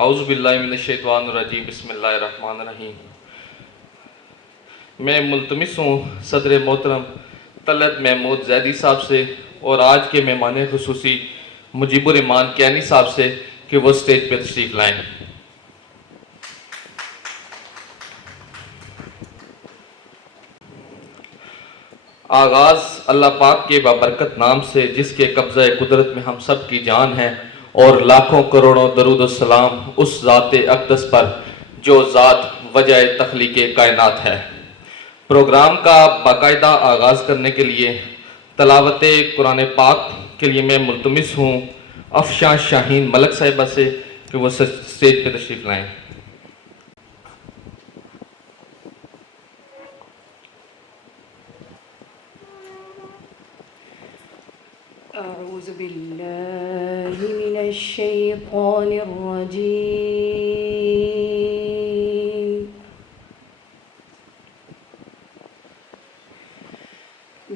औज़ु बिल्लाहि मिनश शैतानिर रजीम बिस्मिल्लाहिर रहमानिर रहीम। मैं मुल्तमिस हूँ सदर मोहतरम तलत महमूद जैदी साहब से और आज के मेहमान खुसूसी मुजीब रहमान कियानी साहब से कि वो स्टेज पर तशरीफ़ लाएँ। आगाज़ अल्लाह पाक के बाबरकत नाम से जिसके कब्ज़ा कुदरत में हम सब की जान है और लाखों करोड़ों दरूद सलाम उस ज़ात अक़दस पर जो ज़ात वजह तख्लीक़ कायनात है। प्रोग्राम का बाकायदा आगाज़ करने के लिए तलावत कुरान पाक के लिए मैं मुल्तमिस हूँ अफशां शाहीन मलक साहिबा से कि वो स्टेज पर तशरीफ़ लाएँ। अऊज़ु बिल्लाहि मिनश शैतानिर रजीम।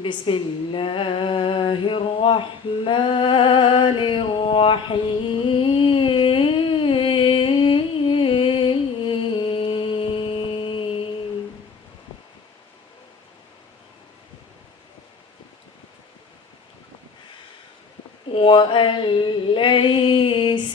बिस्मिल्लाहिर रहमानिर रहीम। वअन लैस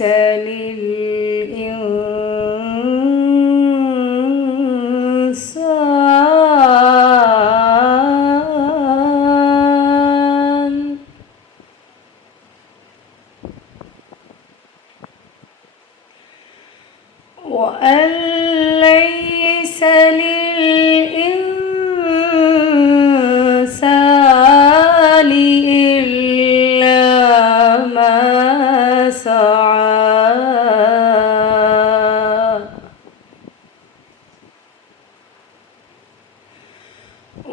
लिल्इंसान इल्ला मा सआ।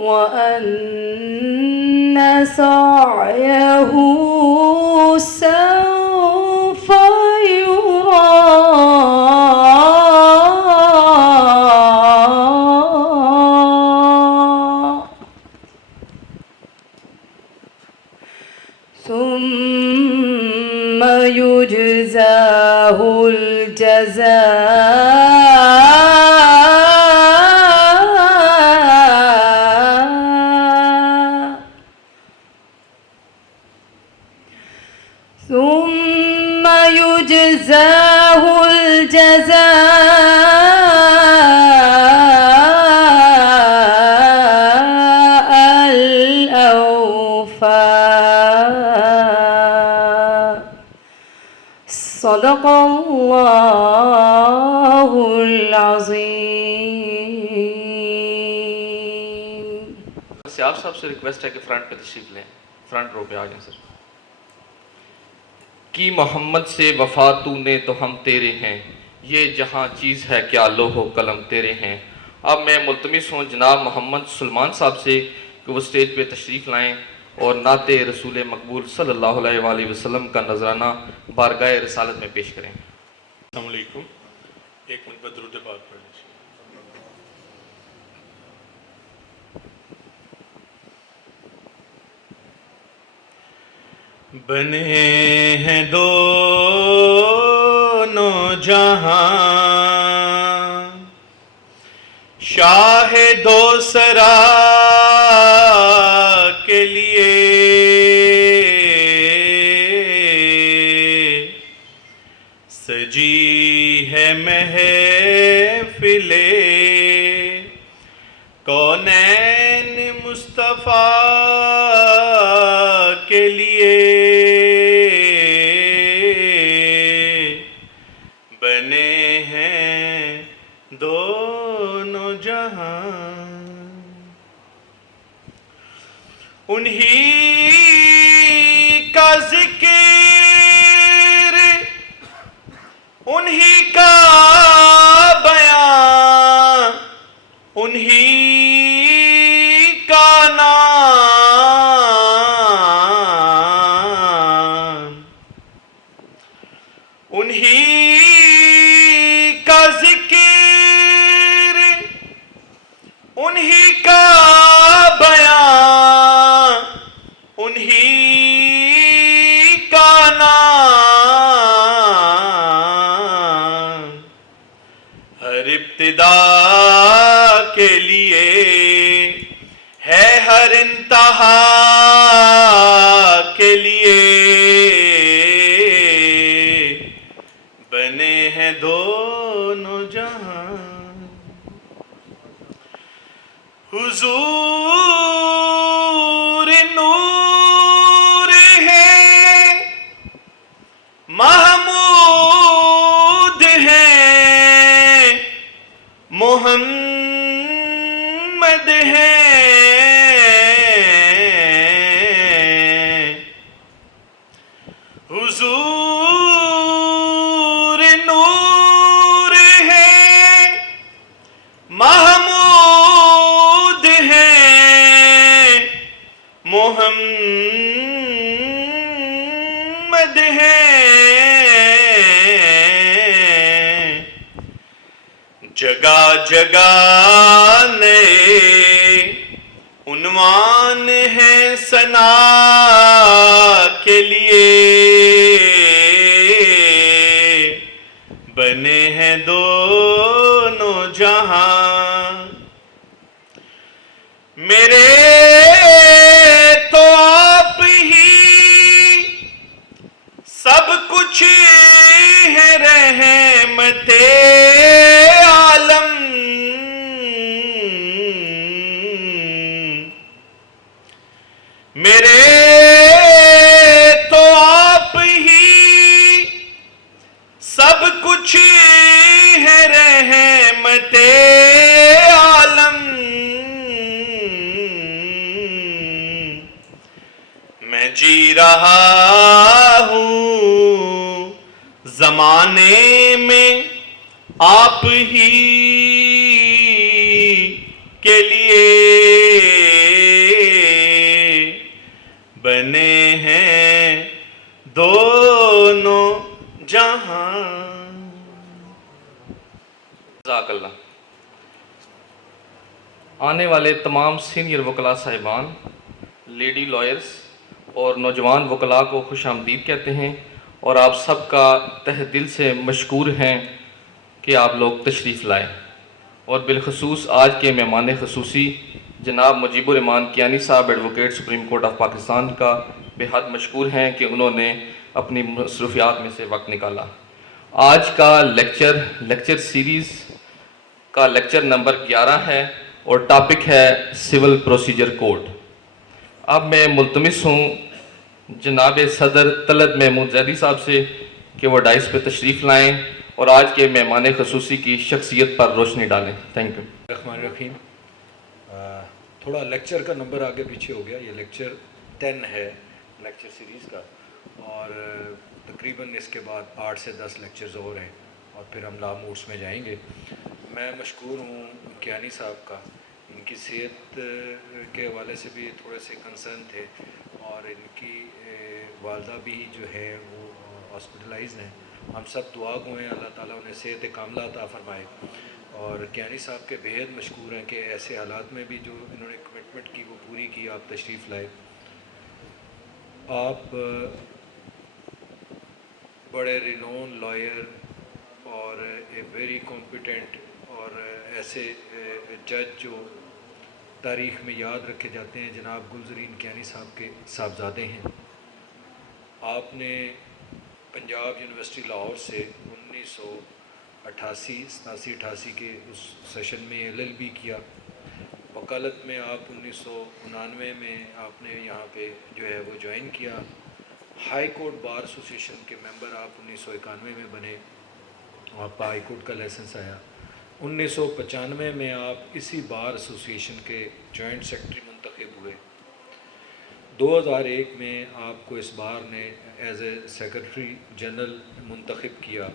वअन्न सअयहु सौफ युरा। सुम्म युजज़ाहुल जज़ा। सुम्म युजज़ाहुल जज़ाअ अल औफा। सदक़ल्लाहुल अज़ीम। सियाब साहब से रिक्वेस्ट है कि फ्रंट पे तशरीफ़ लें, फ्रंट रो पे आ जाएं सर। कि मोहम्मद से वफ़ा तूने तो हम तेरे हैं, ये जहाँ चीज़ है क्या लोहो कलम तेरे हैं। अब मैं मुल्तमिस हूँ जनाब मोहम्मद सलमान साहब से कि वो स्टेज पे तशरीफ़ लाएँ और नाते रसूल मकबूल सल्लल्लाहु अलैहि वसल्लम का नजराना बारगाह रिसालत में पेश करें। अस्सलाम वालेकुम। एक मिनट बाद दुरूद पाक पढ़ लीजिए। बने हैं दोनों जहां, शाह दो सरा के लिए सजी है महफिले कौनैन मुस्तफ़ा के लिए। बने हैं दोनों जहां, उन्हीं का जिक्र उन्हीं का बयान उन्हीं का नाम, उन्हीं का जिक्र उन्हीं का बयान उन्हीं का नाम। फिदा के लिए है हर इंतहा के लिए बने हैं दोनों जहां। हुजूर नूर है, महमूद है, मोहम्मद है। हुजूर नूर है, महमूद है, मोहम्मद है। जगह जगह नए उन्वान है सना के लिए बने हैं दोनों जहां। मेरे तो आप ही सब कुछ है रहमते आलम। मेरे तो आप ही सब कुछ है रहमते आलम। मैं जी रहा हूं जमाने में आप ही के लिए बने हैं दोनों जहां। जज़ाकल्लाह। आने वाले तमाम सीनियर वकला साहिबान, लेडी लॉयर्स और नौजवान वकला को खुश आमदीद कहते हैं और आप सबका तहे दिल से मशकूर हैं कि आप लोग तशरीफ़ लाए। और बिलखसूस आज के मेहमान खसूसी जनाब मुजीब रहमान कियानी साहब, advocate supreme court of Pakistan का बेहद मशकूर हैं कि उन्होंने अपनी मसरूफियात में से वक्त निकाला। आज का लेक्चर सीरीज़ का लेक्चर नंबर 11 है और टॉपिक है सिविल प्रोसीजर कोड। अब मैं मुल्तमिस हूँ जनाब सदर तलत महमूद जैदी साहब से कि वो डाइस पे तशरीफ़ लाएँ और आज के मेहमान खसूसी की शख्सियत पर रोशनी डालें। Thank you. रहमान रहीम। थोड़ा लेक्चर का नंबर आगे पीछे हो गया, ये लेक्चर 10 है लेक्चर सीरीज़ का, और तकरीबन इसके बाद 8 से 10 लेक्चर्स और हैं और फिर हम ला मूड्स में जाएंगे। मैं मशकूर हूँ कियानी साहब का, इनकी सेहत के हवाले से भी थोड़े से कंसर्न थे और इनकी वालदा भी जो है वो हॉस्पिटलाइज्ड हैं। हम सब दुआ गो हैं अल्लाह ताला उन्हें सेहत कामला अता फरमाए। और कियानी साहब के बेहद मशकूर हैं कि ऐसे हालात में भी जो इन्होंने कमिटमेंट की वो पूरी की। आप तशरीफ़ लाए, आप बड़े रिनोन लॉयर और ए वेरी कॉम्पिटेंट और ऐसे जज जो तारीख़ में याद रखे जाते हैं, जनाब गुलजरीन कियानी साहब के साहबजादे हैं। आपने पंजाब यूनिवर्सिटी लाहौर से 1988 के उस सेशन में LLB किया। वकालत में आप 1999 में आपने यहाँ पे जो है वो ज्वाइन किया। हाई कोर्ट बार एसोसिएशन के मेंबर आप 1991 में बने, आपका हाई कोर्ट का लाइसेंस आया। 1995 में आप इसी बार एसोसिएशन के जॉइंट सेक्रेटरी मुंतखब हुए। 2001 में आपको इस बार ने एज ए सेक्रेटरी जनरल मुंतखब किया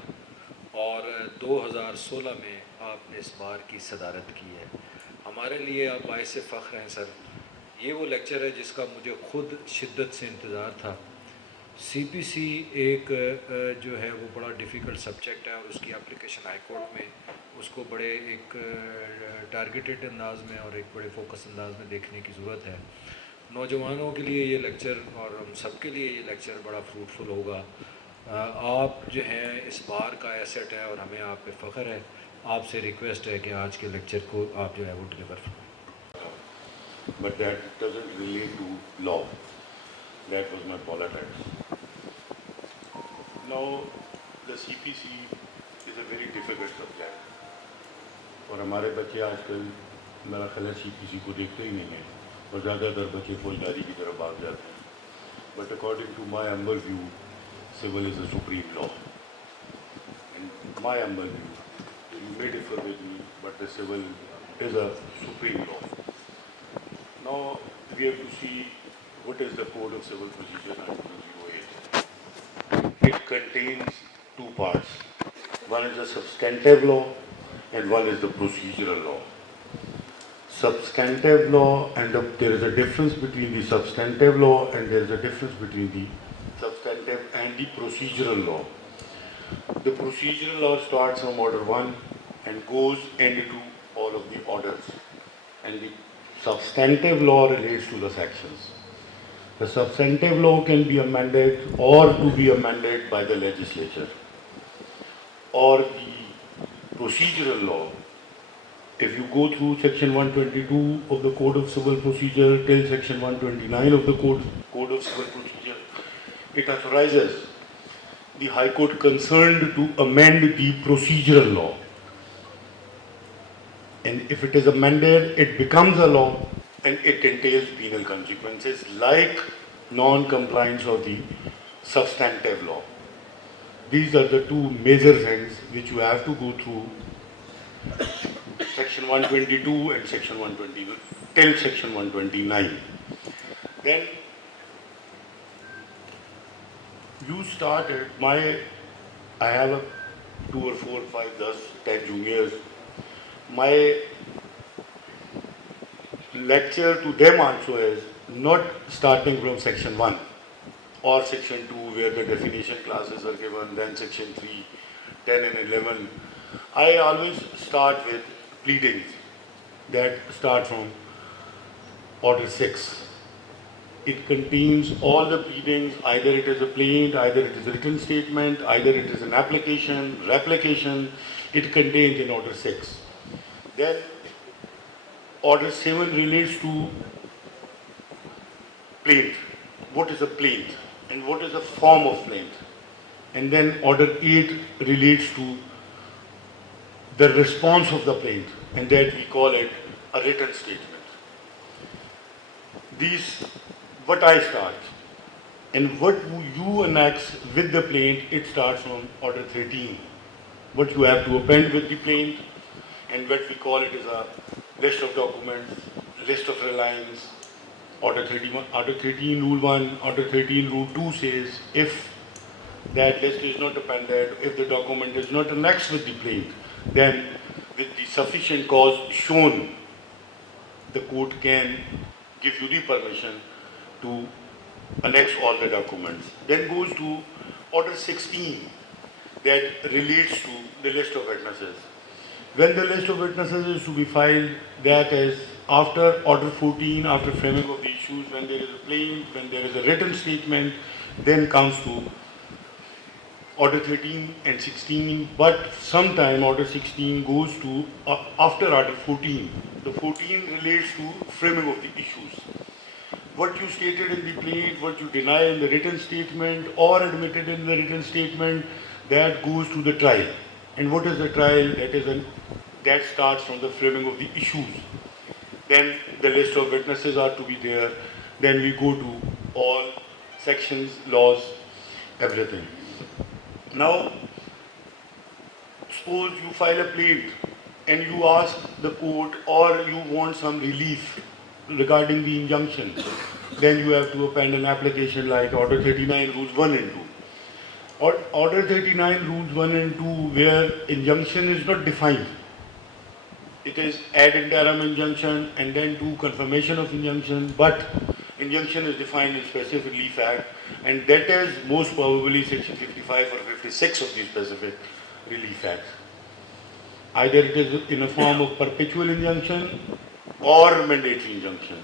और 2016 में आपने इस बार की सदारत की है। हमारे लिए आप बाइस फ़ख्र हैं सर। ये वो लेक्चर है जिसका मुझे ख़ुद शिद्दत से इंतज़ार था। CPC एक जो है वो बड़ा डिफ़िकल्ट सब्जेक्ट है और उसकी एप्लीकेशन हाई कोर्ट में उसको बड़े एक टारगेटेड अंदाज में और एक बड़े फोकस अंदाज में देखने की ज़रूरत है। नौजवानों के लिए ये लेक्चर और हम सब के लिए ये लेक्चर बड़ा फ्रूटफुल होगा। आप जो हैं इस बार का एसेट है और हमें आप पे फ़ख्र है। आपसे रिक्वेस्ट है कि आज के लेक्चर को आप जो है वो डिलीवर करें। But that doesn't relate to law. That was my politics. Now, the CPC is a very difficult subject. और हमारे बच्चे आजकल मेरा ख्याल है CPC को देखते ही नहीं हैं और ज़्यादातर बच्चे फौजदारी की तरफ भाग जाते हैं. But according to my humble view, civil is the supreme law. And my humble view, you may differ with me, but the civil is a supreme law. Now we have to see what is the Code of Civil Procedure 1908. It contains two parts. One is the substantive law and one is the procedural law. Substantive law and there is a difference between the substantive law and there is a difference between the substantive and the procedural law. The procedural law starts from Order 1 and goes into all of the orders, and the substantive law relates to the sections. The substantive law can be amended or to be amended by the legislature. Or the procedural law, if you go through section 122 of the Code of Civil Procedure till section 129 of the Code of Civil Procedure, it authorizes the High Court concerned to amend the procedural law. And if it is amended, it becomes a law and it entails penal consequences like non-compliance of the substantive law. These are the two major things which you have to go through section 122 and section 120 till section 129. Then you started I have a 2 or 4, 5, 10 juniors. My lecture to them also is not starting from section 1 or section 2 where the definition classes are given, then section 3, 10 and 11. I always start with pleadings that start from Order 6. It contains all the pleadings, either it is a plaint, either it is a written statement, either it is an application, replication, it contains in Order 6. Then Order 7 relates to plaint. What is a plaint and what is a form of plaint? And then Order 8 relates to the response of the plaint, and that we call it a written statement. These, what I start, and what you annex with the plaint, it starts from Order 13. What you have to append with the plaint, and what we call it is a list of documents, list of reliance. Order 13 Rule 1, Order 13 Rule 2 says if that list is not appended, if the document is not annexed with the plaint, then with the sufficient cause shown, the court can give you the permission to annex all the documents. Then goes to Order 16 that relates to the list of witnesses. When the list of witnesses is to be filed, that is after Order 14, after framing of the issues, when there is a plaint, when there is a written statement, then comes to Order 13 and 16, but sometime Order 16 goes to after Order 14. The 14 relates to framing of the issues. What you stated in the plaint, what you deny in the written statement or admitted in the written statement, that goes to the trial. And what is the trial? That starts from the framing of the issues. Then the list of witnesses are to be there. Then we go to all sections, laws, everything. Now, suppose you file a plaint and you ask the court or you want some relief regarding the injunction. Then you have to append an application like Order 39 Rules 1 and 2. Order 39 Rules 1 and 2 where injunction is not defined. It is ad interim injunction and then to confirmation of injunction, but injunction is defined in specific relief act, and that is most probably section 55 or 56 of the specific relief act. Either it is in a form of perpetual injunction or mandatory injunction.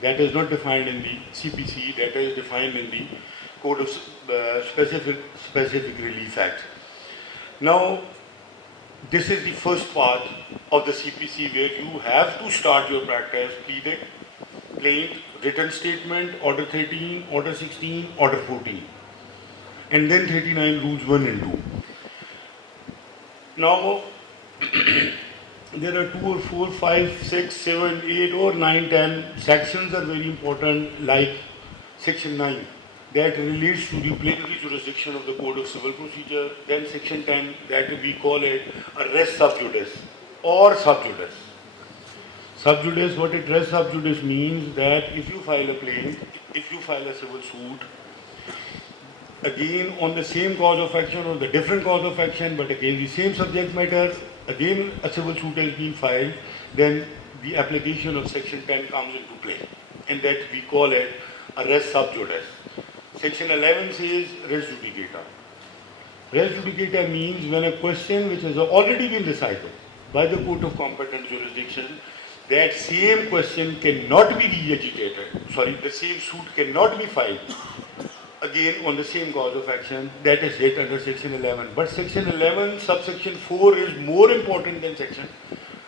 That is not defined in the CPC, that is defined in the Code of Specific Relief Act. Now, this is the first part of the CPC where you have to start your practice, pleaded, plaint, written statement, order 13, order 16, order 14, and then 39 rules 1 and 2. Now, there are 2 or 4, 5, 6, 7, 8 or 9, 10 sections are very important, like section 9 that relates to the plenary jurisdiction of the Code of Civil Procedure, then section 10 that we call it a res sub judice or sub judice. Sub judice, what it res sub judice means that if you file a plaint, if you file a civil suit, again on the same cause of action or the different cause of action, but again the same subject matter, again a civil suit has been filed, then the application of section 10 comes into play, and that we call it a res sub judice. Section 11 says res judicata. Res judicata means when a question which has already been decided by the court of competent jurisdiction, that same question cannot be re-agitated, the same suit cannot be filed again on the same cause of action, that is hit under section 11. But section 11 subsection 4 is more important than section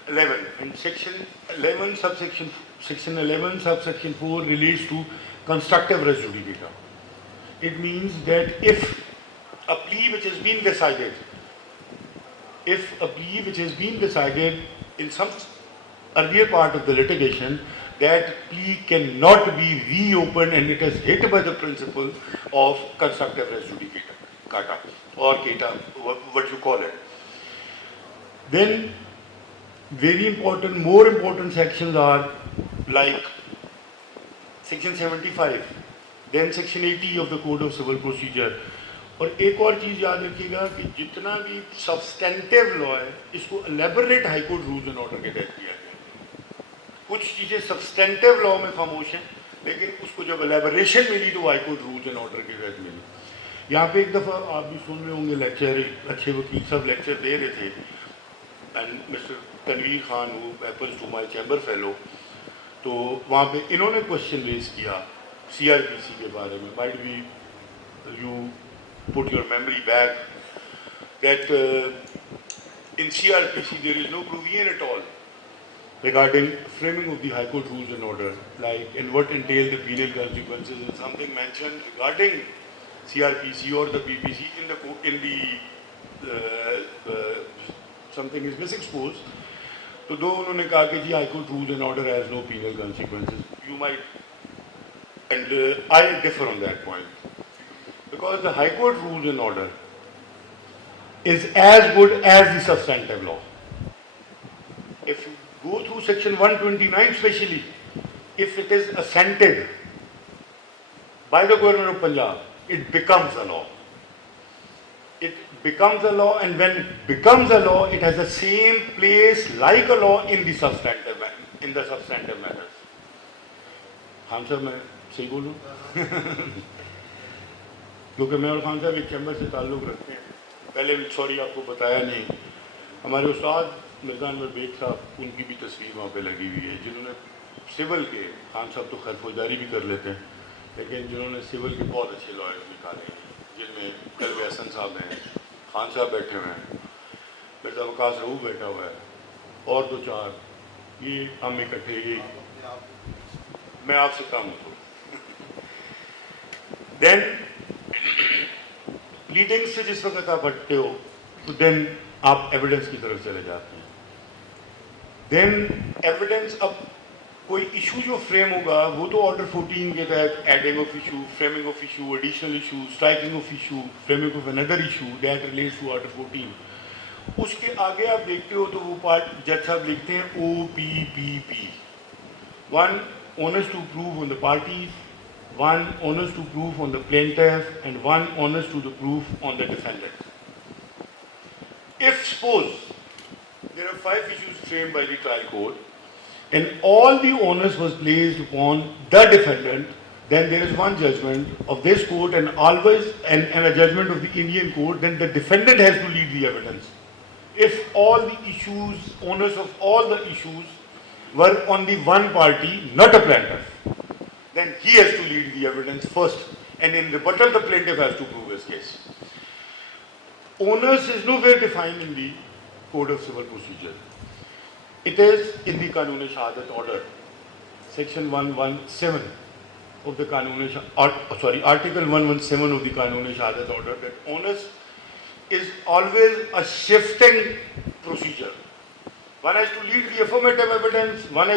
11, and section 11 subsection 4 relates to constructive res judicata. It means that if a plea which has been decided in some earlier part of the litigation, that plea cannot be reopened and it is hit by the principle of constructive res judicata or kata, what you call it. Then more important sections are like section 75, then section 80 of the Code of Civil Procedure. और एक और चीज़ याद रखिएगा कि जितना भी substantive law है इसको elaborate high court rules and order के तहत किया गया। कुछ चीज़ें सब्सटेंटिव लॉ में खामोश हैं, लेकिन उसको जब एलेबोरेशन मिली तो high court rules and order के तहत मिली। यहाँ पे एक दफ़ा आप भी सुन रहे होंगे लेक्चर, अच्छे वकील सब लेक्चर दे रहे थे, and mister Tanveer Khan who happens to my chamber fellow, तो वहाँ पे इन्होंने क्वेश्चन रेज किया CRPC के बारे में। Might be you put your memory back that in CRPC there is no provision at all regarding framing of the High Court rules and order, like in what entail the penal consequences, and something mentioned regarding CRPC or the PPC in the something is misexposed. तो दो उन्होंने कहा कि जी High Court rules and order has no penal consequences. You might, and I differ on that point. Because the High Court rules and order is as good as the substantive law. If you go through section 129 especially, if it is assented by the Governor of Punjab, it becomes a law. It becomes a law, and when it becomes a law, it has the same place like a law in the substantive matters. हाँ sir, मैं सही बोलूँ? क्योंकि मैं और खान साहब एक chamber से ताल्लुक़ रखते हैं। पहले सॉरी आपको बताया नहीं, हमारे उस्ताद मिर्ज़ा अनवर बेग साहब, उनकी भी तस्वीर वहाँ पे लगी हुई है, जिन्होंने सिविल के, खान साहब तो खैर फौजदारी भी कर लेते हैं, लेकिन जिन्होंने सिविल के बहुत अच्छे लॉयर्स निकाले हैं, जिनमें कल्ब हसन साहब हैं, खान साहब बैठे हुए हैं, मिर्ज़ा वकास रहू बैठा हुआ है, और दो चार, ये हम इकट्ठे, ये मैं आपसे काम हूँ। देन प्लीडिंग से जिस वक्त आप हटते हो तो देन आप एविडेंस की तरफ चले जाते हैं। देन एविडेंस, अब कोई इशू जो फ्रेम होगा वो तो ऑर्डर 14 के तहत adding of issue, framing of issue, additional issue, striking of issue, framing of another issue that relates to order 14। उसके आगे आप देखते हो तो वो पार्ट जज साहब लिखते हैं OPPP, 1 onus to prove on the parties, 1 onus to prove on the plaintiff, and 1 onus to the proof on the defendant. If suppose there are 5 issues framed by the trial court and all the onus was placed upon the defendant, then there is one judgment of this court and always and a judgment of the Indian court, then the defendant has to lead the evidence. If all the issues, onus of all the issues were on the one party, not a plaintiff, then he has to lead the evidence first, and in rebuttal the plaintiff has to prove his case. Onus is nowhere defined in the Code of Civil Procedure. It is in the Qanun Shahadat order, section 117 of the Article 117 of the Qanun Shahadat order, that onus is always a shifting procedure. One has to lead the affirmative evidence, when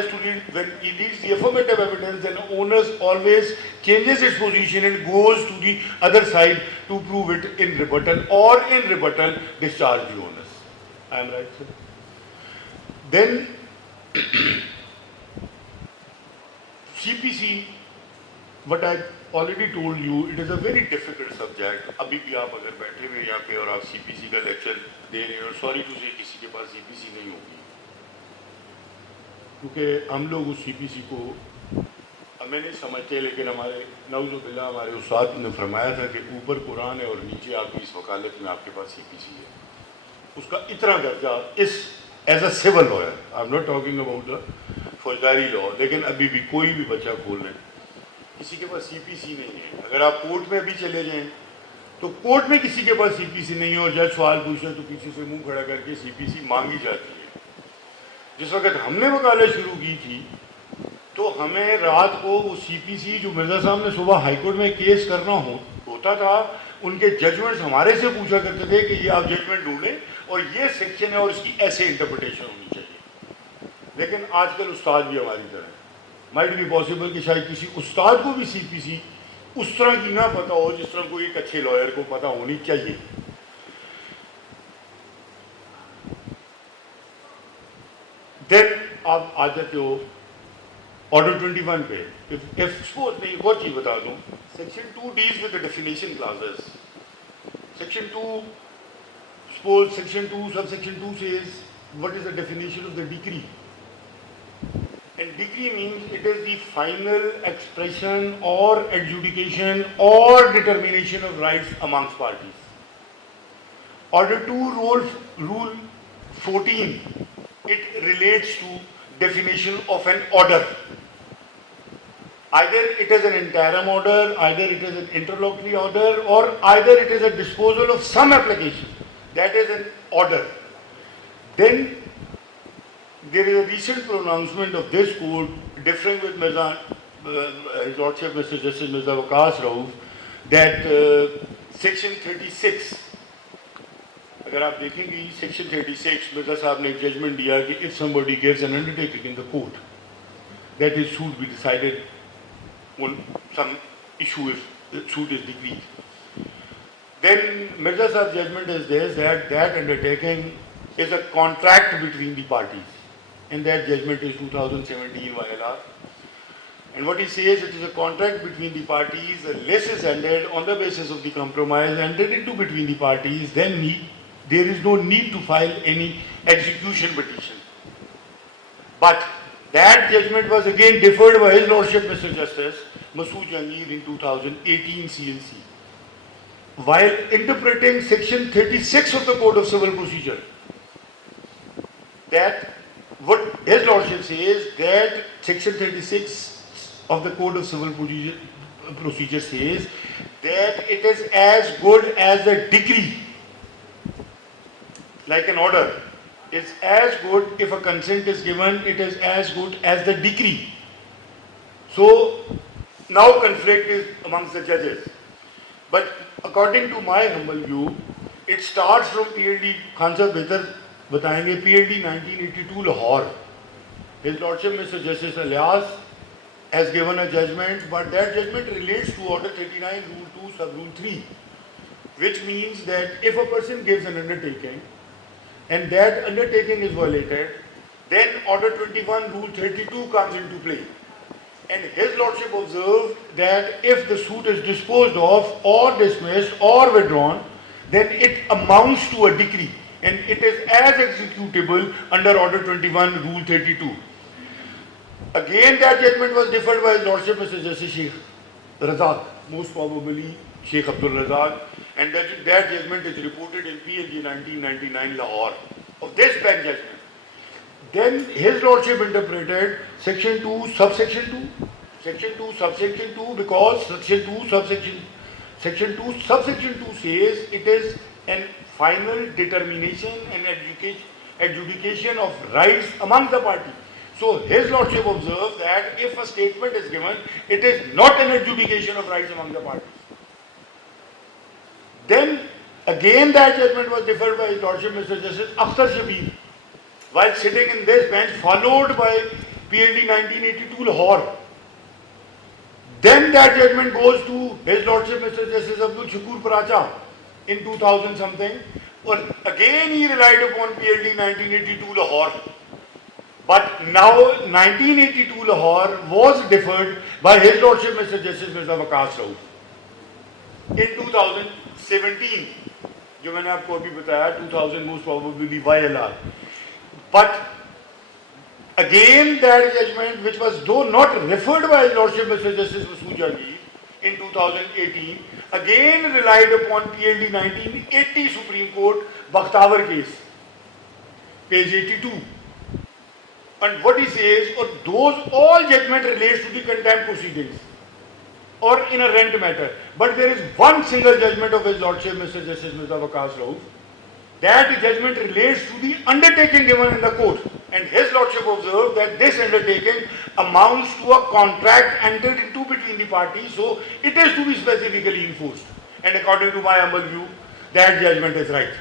he leads the affirmative evidence, then onus always changes its position and goes to the other side to prove it in rebuttal, or in rebuttal discharge the onus. I am right, sir? Then CPC, what I already told you, it is a very difficult subject. अभी भी आप अगर बैठे हुए यहाँ पे और आप CPC का लेक्चर दे रहे हो, सॉरी टू से किसी के पास CPC नहीं होगी, क्योंकि हम लोग उस CPC को हमें नहीं समझते, लेकिन हमारे नौजुबिल्ला हमारे उस्ताद ने फरमाया था कि ऊपर कुरान है और नीचे आपकी इस वकालत में आपके पास CPC है, उसका इतना दर्जा इस as a civil lawyer, I am not talking about the फौजदारी लॉ, लेकिन अभी भी कोई भी बच्चा खोल ले, किसी के पास CPC नहीं है। अगर आप कोर्ट में भी चले जाएं तो कोर्ट में किसी के पास CPC नहीं है, और जज सवाल पूछे तो किसी से मुंह खड़ा करके CPC मांगी जाती है। जिस वक्त हमने वकालत शुरू की थी तो हमें रात को वो CPC जो मिर्ज़ा साहब ने सुबह हाईकोर्ट में केस करना होता था, उनके जजमेंट्स हमारे से पूछा करते थे कि ये आप जजमेंट ढूंढें और ये सेक्शन है और इसकी ऐसे इंटरप्रिटेशन होनी चाहिए। लेकिन आजकल उस्ताद भी हमारी तरह, माइट बी पॉसिबल कि शायद किसी उस्ताद को भी CPC उस तरह की ना पता हो जिस तरह कोई एक अच्छे लॉयर को पता होनी चाहिए। देन आप आ जाते हो ऑर्डर 21 पे। इफ सपोज मैं एक और चीज बता दूं, section 2 deals with the definition clauses. Section 2, suppose section 2 subsection 2 says what is the definition of the decree, and decree means it is the final expression or adjudication or determination of rights amongst parties. Order 2 rule 14, it relates to definition of an order. Either it is an interim order, either it is an interlocutory order, or either it is a disposal of some application. That is an order. Then there is a recent pronouncement of this court differing with His Lordship Mr. Justice Mirza Waqas Rauf, that section 36, अगर आप देखेंगे section 36, Mirza साहब ने एक judgement दिया कि if somebody gives an undertaking in the court that his suit be decided on some issue if the suit is decreed, then Mirza Sahib's judgment is this, that that undertaking is a contract between the parties, and that judgment is 2017 YLR. And what he says, it is a contract between the parties, the lease is ended on the basis of the compromise entered into between the parties, then there is no need to file any execution petition. But that judgment was again deferred by His Lordship Mr. Justice Masood Jahangir in 2018 CNC. While interpreting section 36 of the Code of Civil Procedure, that what His Lordship says, that section 36 of the Code of Civil Procedure says that it is as good as a decree, like an order. It's as good, if a consent is given, it is as good as the decree. So now conflict is amongst the judges. But according to my humble view, it starts from PLD, Khan Sahib behtar batayenge, PLD 1982 Lahore. His Lordship Mr. Justice Alias has given a judgment, but that judgment relates to Order 39, Rule 2, Sub Rule 3, which means that if a person gives an undertaking and that undertaking is violated, then Order 21, Rule 32 comes into play. And His Lordship observed that if the suit is disposed of or dismissed or withdrawn, then it amounts to a decree and it is as executable under Order 21, Rule 32. Again, that judgment was deferred by His Lordship Mr. Justice Sheikh Razak, most probably Sheikh Abdul Razak, and that judgment is reported in PLG 1999 Lahore of this bench judgment. Then His Lordship interpreted section 2 subsection 2, section 2 subsection 2, because section 2 subsection 2 says it is an final determination and adjudication of rights among the party. So his lordship observes that if a statement is given, it is not an adjudication of rights among the parties. Then again that judgment was deferred by his lordship Mr. Justice Akhtar Shabir while sitting in this bench, followed by PLD 1982 Lahore. Then that judgment goes to his lordship Mr. Justice Abdul Shakur Paracha in 2000 something. Or again he relied upon PLD 1982 Lahore. But now 1982 Lahore was deferred by his lordship Mr. Justice Mirza Waqas Rauf in 2017. जो मैंने आपको अभी बताया 2000 most probably YLR. But again that judgment, which was though not referred by his lordship Mr. Justice Masood Jahangir in 2018, again relied upon PLD 1980 Supreme Court Bakhtawar case, page 82. And what he says, or those all judgment relates to the contempt proceedings or in a rent matter. But there is one single judgment of his lordship Mr. Justice Mirza Waqas Rauf. That judgment relates to the undertaking given in the court. And his lordship observed that this undertaking amounts to a contract entered into between the parties, so it is to be specifically enforced. And according to my humble view, that judgment is right.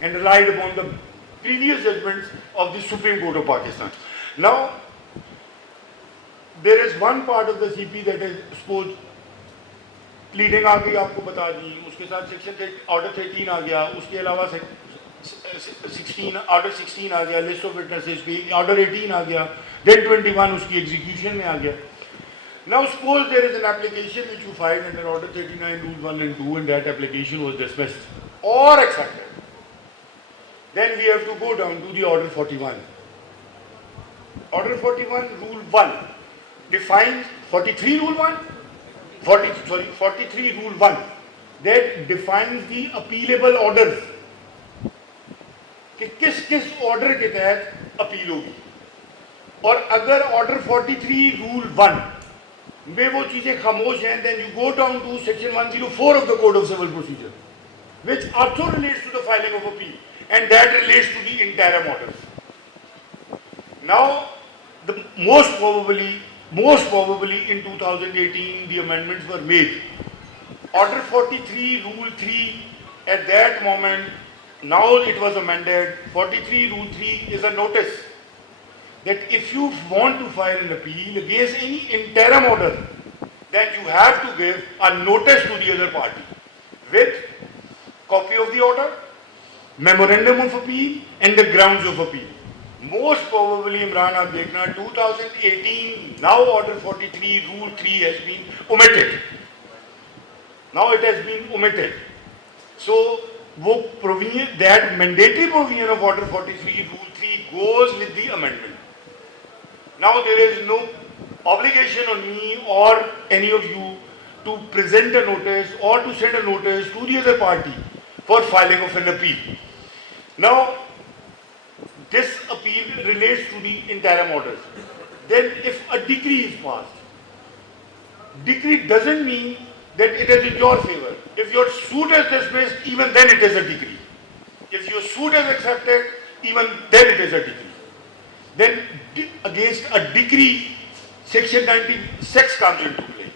And relied upon the previous judgments of the Supreme Court of Pakistan. Now, there is one part of the CP that is supposed pleading आ गई आपको बता दी, उसके साथ section order 13 आ गया, उसके अलावा 16 order 16 आ गया, list of witnesses पे ऑर्डर 18 आ गया, then 21 उसकी एग्जीक्यूशन में आ गया. Now suppose there is an application which you filed under order 39 rules 1 and 2 and that application was dismissed or accepted. Then we have to go down to the order 41. Order 41 rule 1 defines 43 rule 1 43 rule 1 that defines the appealable orders कि किस किस order के तहत appeal होगी. और अगर order 43 rule 1 में वो चीजें खामोश हैं, then you go down to section 104 of the Code of Civil Procedure, which also relates to the filing of appeal, and that relates to the interim orders. Now, the most probably in 2018 the amendments were made. Order 43 rule 3 at that moment, now it was amended. 43 rule 3 is a notice that if you want to file an appeal against any interim order, then you have to give a notice to the other party with copy of the order, memorandum of appeal and the grounds of appeal. Most probably, Imran, आप देखना 2018 now order 43 rule 3 has been omitted. Now it has been omitted. So वो provision, that mandatory provision of order 43 rule 3 goes with the amendment. Now there is no obligation on me or any of you to present a notice or to send a notice to the other party for filing of an appeal. Now this appeal relates to the interim orders. Then if a decree is passed, decree doesn't mean that it is in your favor. If your suit is dismissed, even then it is a decree. If your suit is accepted, even then it is a decree. Then against a decree, section 96 comes into play.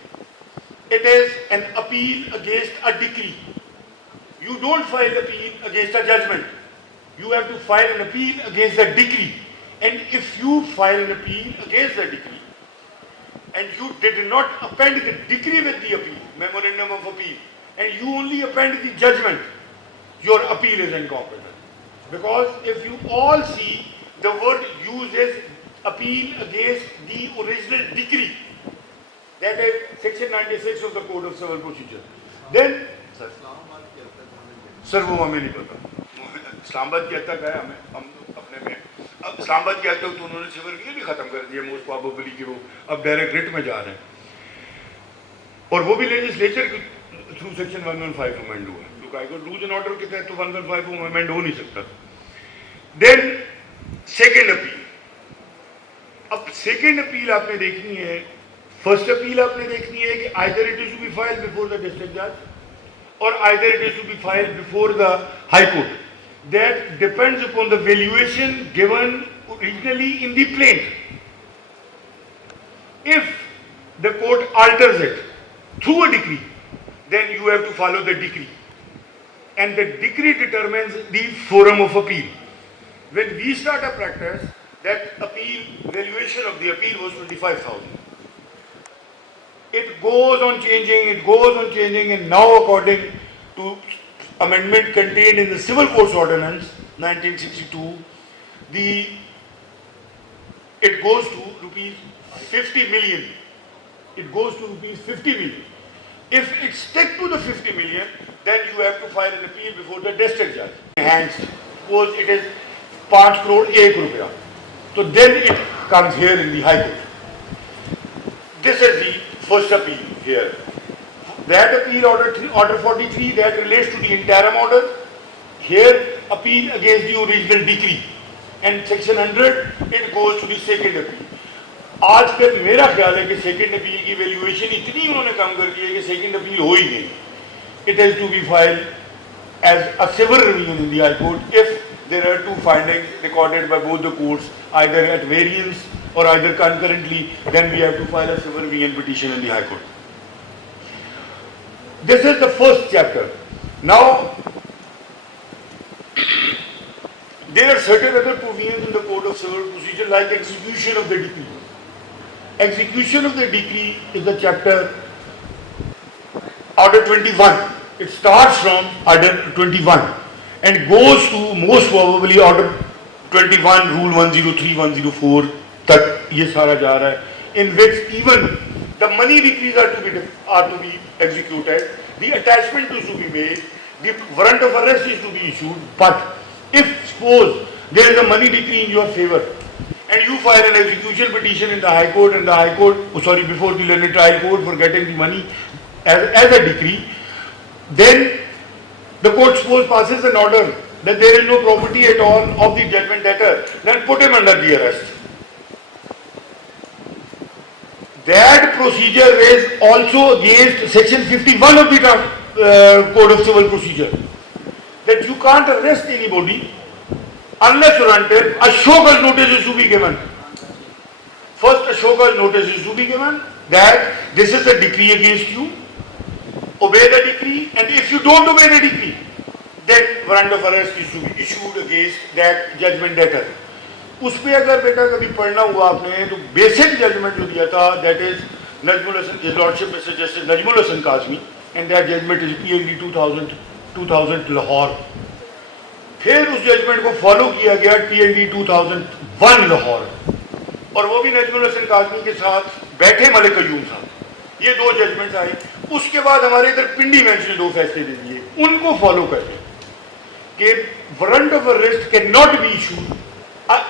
It is an appeal against a decree. You don't file appeal against a judgment. You have to file an appeal against the decree. And if you file an appeal against the decree, and you did not append the decree with the appeal, memorandum of appeal, and you only append the judgment, your appeal is incompetent. Because if you all see, the word used is appeal against the original decree. That is section 96 of the Code of Civil Procedure. Then, sir, वो हमें नहीं पता. इस्लामाबाद कहता क्या है हमें, हम अपने में अब इस्लामाबाद कहते हो तो उन्होंने सिविल के भी खत्म कर दिया मोस्ट प्रोबेबली कि वो अब डायरेक्ट रिट में जा रहे हैं और वो भी लेजिस्लेचर के थ्रू सेक्शन 115 अमेंड हुआ. तो high court rules and order के तहत तो 115 को अमेंड हो नहीं सकता. Then second appeal. अब सेकेंड अपील आपने देखनी है, फर्स्ट अपील आपने देखनी है कि either it is to be filed before the district जज और either it is to be filed before the high court. that depends upon the valuation given originally in the plaint. If the court alters it through a decree, then you have to follow the decree. And the decree determines the forum of appeal. When we start a practice, that appeal, valuation of the appeal was 25,000. It goes on changing, and now according to amendment contained in the Civil Courts Ordinance 1962, it goes to rupees 50 million. It goes to rupees 50 million. If it sticks to the 50 million, then you have to file an appeal before the district judge. Hence, suppose it is 5 crore 1 rupiah. So then it comes here in the High Court. This is the first appeal here. That appeal order 43 that relates to the interim order. Here appeal against the original decree. And section 100 it goes to the second appeal. आजकल मेरा ख्याल है कि second appeal की valuation इतनी उन्होंने कम कर दी है कि सेकेंड अपील हो ही नहीं. It has to be filed as a civil revision in the High Court if there are two findings recorded by both the courts, either at variance or either concurrently, then we have to file a civil revision petition in the High Court. This is the first chapter. Now, there are certain other provisions in the Code of Civil Procedure like execution of the decree. Execution of the decree is the chapter Order 21. It starts from Order 21 and goes to most probably Order 21, Rule 103, 104 tak ye sara ja raha hai, in which even the money decrees are to be executed, the attachment is to be made, the warrant of arrest is to be issued. But if suppose there is a money decree in your favor and you file an execution petition in the High Court and the High Court, before the learned trial court for getting the money as a decree, then the court suppose passes an order that there is no property at all of the judgment debtor, then put him under the arrest. That procedure is also against section 51 of the Code of Civil Procedure, that you can't arrest anybody unless or until a show cause notice is to be given. First, a show cause notice is to be given that this is a decree against you, obey the decree, and if you don't obey the decree, then warrant of arrest is to be issued against that judgment debtor. उस पे अगर बेटा कभी पढ़ना हुआ आपने तो basic judgement जो दिया था, that is Najmul Hasan, His Lordship Mr. Justice Najmul Hasan Kazmi, and that judgment is PLD 2000 Lahore. फिर उस जजमेंट को फॉलो किया गया PLD 2001 लाहौर, और वो भी नजमुल हसन काज़मी के साथ बैठे मलिक कयूम साहब. ये दो जजमेंट्स आई. उसके बाद हमारे इधर पिंडी बेंच ने दो फैसले दे दिए, उनको फॉलो करके कि warrant of arrest can not be issued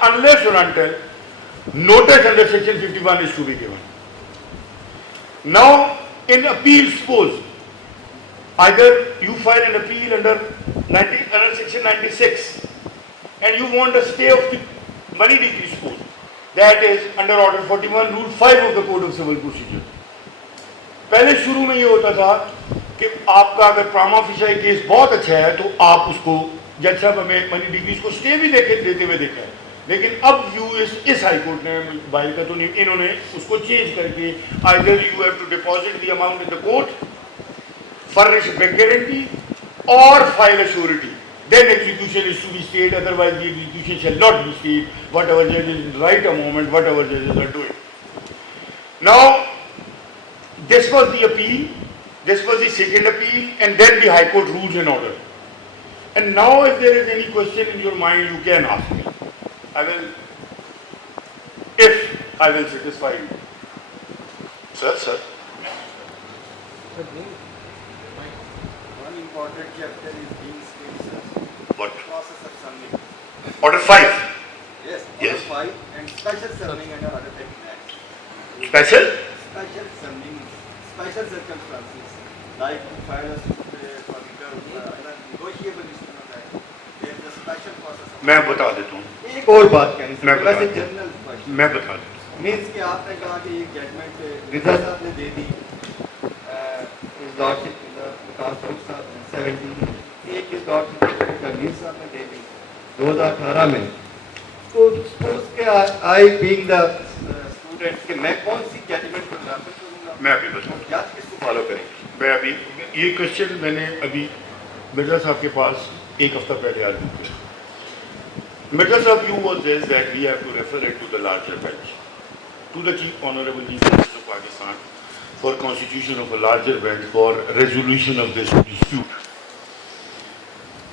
unless or until notice under section 51 is to be given. Now, in appeal, suppose either you file an appeal under section 96 and you want a stay of the money decree, suppose that is under order 41 rule 5 of the Code of Civil Procedure. पहले शुरू में ये होता था कि आपका अगर प्रामा fisheye case बहुत अच्छा है तो आप उसको जज साहब हमें मनी डिग्रीज को स्टे भी देते हुए देखा है, लेकिन अब व्यू इस हाई कोर्ट ने बाइल का तो नहीं, इन्होंने उसको चेंज करके either you have to deposit the amount in the court, furnish bank guarantee और file a surety, then execution is to be stayed, otherwise the execution shall not be stayed, whatever judges right a moment, whatever judges are doing. Now, this was the appeal, this was the second appeal, and then the High Court rules in order. And now if there is any question in your mind, you can ask me. I will satisfy you. Sir. One important chapter is being stated. What? Process of summing. Order 5. Yes. Yes. Order 5 and special summing under Order 39. Special? Special summing, special circumstances like fire for negotiable instrument that there is a special process. मैं बता देता हूँ. एक और बात कहनी मैं है, बता वैसे दूँ. General question. मैं बता देता हूँ. मीन्स कि आपने कहा कि एक जजमेंट रिजा साहब ने दे दी, इस लॉर्डशिप का विकास साहब 17, एक इस लॉर्डशिप का मीर साहब ने दे दी. 2018 में, तो suppose के I being the student कि मैं कौन सी जजमेंट को ड्राफ्ट करूँगा, मैं अभी बताऊँ, क्या किसको फॉलो करेंगे? मैं अभी ये क्वेश्चन मैंने अभी मिर्जा साहब के पास एक हफ्ता पहले आज किया. Mirza Sahab, you was this that we have to refer it to the larger bench, to the Chief Honorable Chief Justice of Pakistan for constitution of a larger bench for resolution of this dispute.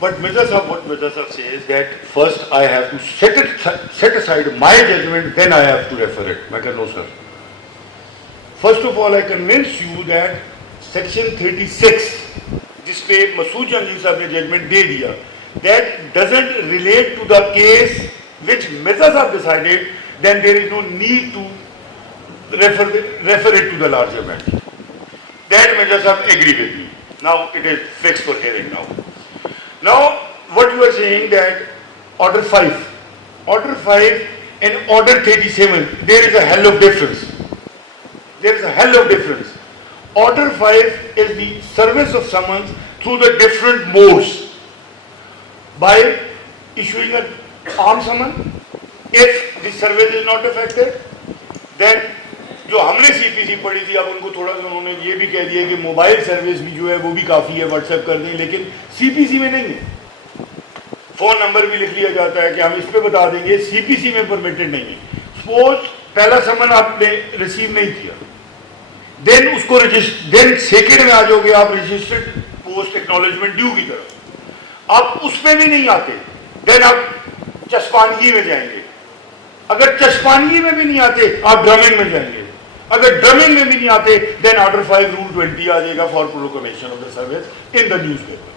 But Mirza Sahab, what Mirza Sahab says that first I have to set aside my judgment, then I have to refer it. I said, no sir. First of all, I convince you that section 36, जिस पे मसूद जंगली साहब ने judgement दे दिया, that doesn't relate to the case which Mirza Sahab decided, then there is no need to refer it to the larger bench. That Mirza Sahab agree with me. Now it is fixed for hearing now. Now what you are saying that order 5 and order 37, there is a hell of difference. There is a hell of difference. Order 5 is the service of summons through the different modes. By issuing an armed summon, if the service is not affected, then जो हमने CPC पढ़ी थी, अब उनको थोड़ा सा उन्होंने ये भी कह दिया कि मोबाइल सर्विस भी जो है वो भी काफ़ी है, व्हाट्सएप कर दें, लेकिन सीपीसी में नहीं है. फ़ोन नंबर भी लिख लिया जाता है कि हम इस पे बता देंगे, सीपीसी में परमिटेड नहीं है. सपोज पहला समन आपने रिसीव नहीं किया, देन उसको देन सेकेंड में आ जाओगे आप रजिस्टर्ड पोस्ट एक्नॉलेजमेंट ड्यू की तरफ. आप उसमें भी नहीं आते, देन आप चस्पानगी में जाएंगे. अगर चस्पानगी में भी नहीं आते, आप ड्रमिंग में जाएंगे. अगर ड्रमिंग में भी नहीं आते, देन ऑर्डर 5 रूल 20 आ जाएगा for proclamation of the service in the newspaper.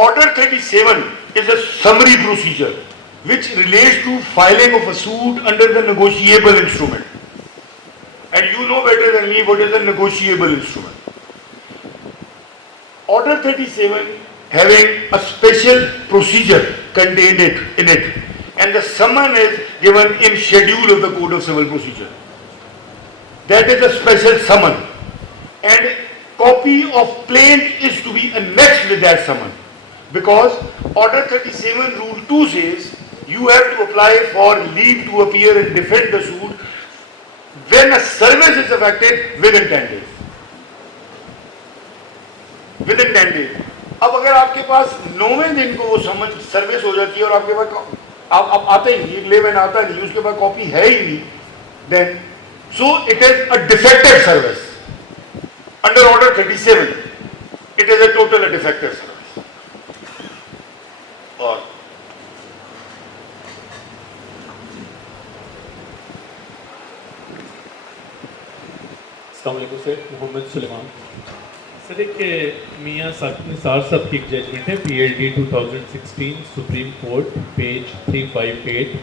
Order 37 is a summary procedure which relates to filing of a suit under the negotiable instrument. And you know better than me what is the negotiable instrument. Order 37 having a special procedure contained in it, and the summon is given in schedule of the Code of Civil Procedure. That is a special summon, and copy of plaint is to be annexed with that summon, because Order 37 Rule 2 says you have to apply for leave to appear and defend the suit when a service is affected within 10 days. Within 10 days. अब अगर आपके पास 9वें दिन को वो समझ service हो जाती है और आपके पास आप आते ही नहीं, लेवन आता नहीं, उसके पास कॉपी है ही नहीं, then so it is a defective service. Under Order 37, it is a total defective service. और अस्सलाम वालेकुम सर, मोहम्मद सुलेमान सर. एक मियाँ निसार साहब की एक जजमेंट है PLD 2016 सुप्रीम कोर्ट पेज 358.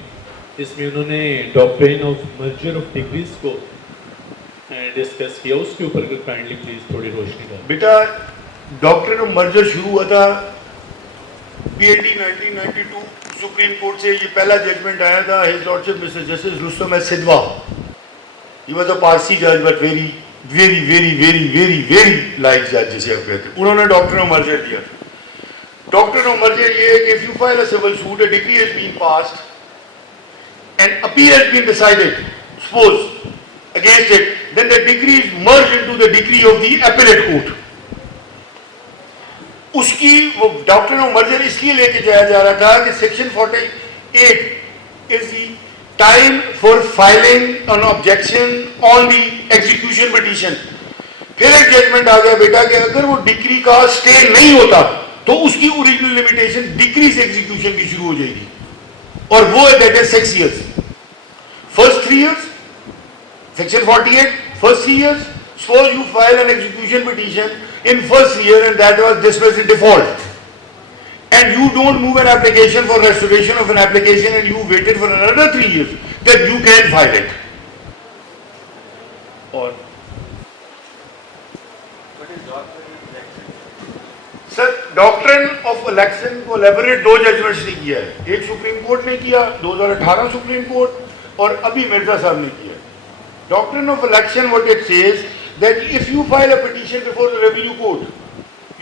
इसमें उन्होंने doctrine of merger of degrees को डिस्कस किया. उसके ऊपर अगर काइंडली प्लीज थोड़ी रोशनी डालें. बेटा, डॉक्ट्रिन ऑफ मर्जर शुरू हुआ था PLD 1992 सुप्रीम कोर्ट से. ये पहला जजमेंट आया था his lordship mister justice Rustam Siddha. He was a Parsi जज but very very very very very very like जज जिसे आप कहते हैं. उन्होंने डॉक्ट्रिन ऑफ मर्जर दिया. डॉक्ट्रिन ऑफ मर्जर ये है कि if you file a civil suit, a degree has been passed and appeal has been decided, suppose against it, then the decree is merged into the decree of the appellate court. उसकी वो doctrine of merger इसलिए लेके जाया जा रहा था कि section 48 is the time for filing an objection on the execution petition. फिर एक जजमेंट आ गया बेटा कि अगर वो डिक्री का स्टे नहीं होता तो उसकी ओरिजिनल लिमिटेशन डिक्री से एग्जीक्यूशन की शुरू हो जाएगी, और वो है that is 6 years. First 3 years, section 48, first 3 years, suppose you file an execution petition in first year and that was dismissed in default, and you don't move an application for restoration of an application and you waited for another 3 years, then you can file it. Or sir, doctrine of election को elaborate 2 judgements ने किया है. एक supreme court ने किया 2018 supreme court, और अभी मिर्जा साहब ने किया. Doctrine of election what it says that if you file a petition before the revenue court,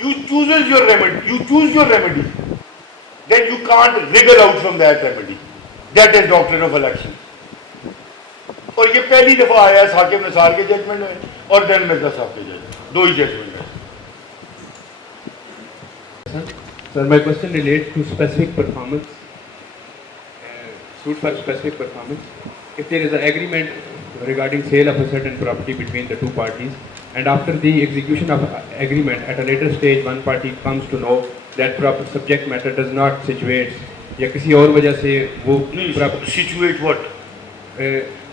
you choose your remedy. then you can't wriggle out from that remedy. That is doctrine of election. और ये पहली दफा आया साकिब निसार के judgement में और then Mirza साहब के जजमेंट, दो ही जजमेंट है. Sir, my question relates to specific performance, suit for specific performance. If there is an agreement regarding sale of a certain property between the two parties, and after the execution of agreement at a later stage, one party comes to know that proper subject matter does not situate, या किसी और वजह से वो situate what?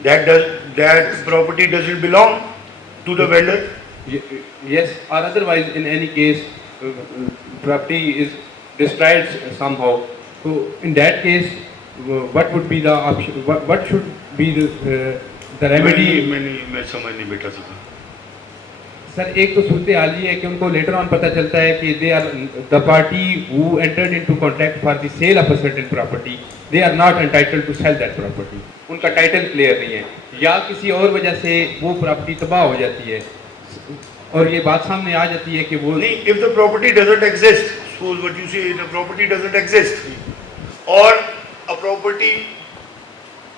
That property doesn't belong to the vendor. Yes, or otherwise in any case property is destroyed somehow. So in that case, what would be the option? What should be the remedy? मैं समझ नहीं बेटा सका. Sir एक तो सूरत हाल ये है कि उनको लेटर ऑन पता चलता है कि they are the party who entered into contract for the sale of a certain property, they are not entitled to sale that property. उनका टाइटल क्लियर नहीं है या किसी और वजह से वो प्रॉपर्टी तबाह हो जाती है और ये बात सामने आ जाती है कि वो नहीं. If the property doesn't exist, suppose what you say, the property doesn't exist, or a property,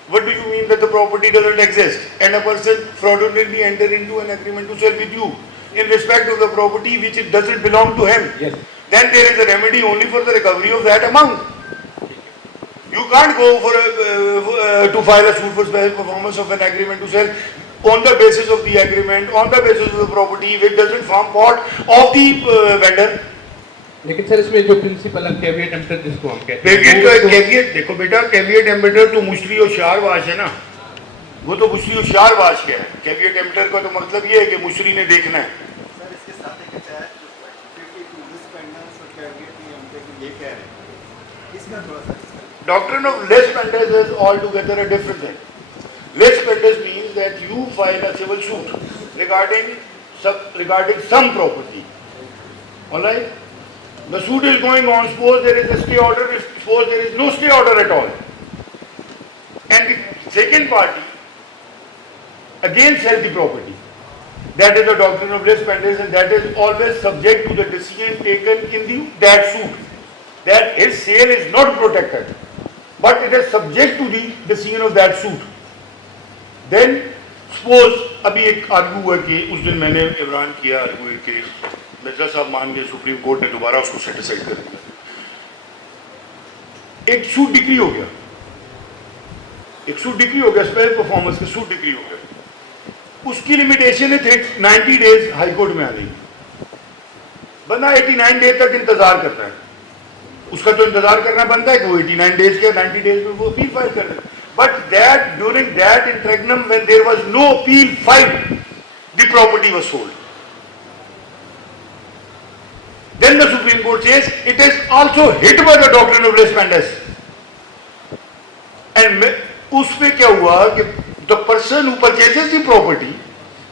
what do you mean that the property doesn't exist, and a person fraudulently enter into an agreement to sell with you in respect of the property which it doesn't belong to him? Yes. Then there is a remedy only for the recovery of that amount. You can't go for to file a suit for special performance of an agreement to sell on the basis of the agreement, on the basis of the property which doesn't form part of the vendor. लेकिन sir इसमें जो principal caveat एम्पटर जिसको हम कहते हैं, caveat देखो बेटा, caveat एम्पटर तो मुश्तरी और शारवाश है ना, वो तो मुश्तरी और शारवाश क्या है. कैविएट एम्पटर का तो मतलब ये है कि मुश्तरी ने देखना है. सर इसके साथ एक अटैच डिपेंडेंस और कैविएट ये कह रहे हैं, इसका थोड़ा सा Doctrine of res pendens is altogether a different thing. Res pendens means that you file a civil suit regarding some property. All right. The suit is going on. Suppose there is a stay order. Suppose there is no stay order at all, and the second party again sell the property. That is the doctrine of res pendens, and that is always subject to the decision taken in that suit. That his sale is not protected, but it is subject to the decision of that suit. Then suppose अभी एक argue हुआ कि उस दिन मैंने इमरान किया argue कि मिर्जा साहब मान के सुप्रीम कोर्ट ने दोबारा उसको सेटिसाइड कर दिया. एक सूट डिक्री हो गया, स्पेशल परफॉर्मेंस का सूट डिक्री हो गया. उसकी लिमिटेशन है 90 डेज हाई कोर्ट में आ गई. बंदा 89 डेज तक इंतजार करता है. उसका तो इंतजार करना बनता है कि वो 89 डेज के 90 डेज में वो अपील फाइल कर दे. But that during that interregnum when there was no appeal file, the property was sold. Then the Supreme Court says it is also hit by the doctrine of res pendens. And उसमें क्या हुआ कि the person who purchases the property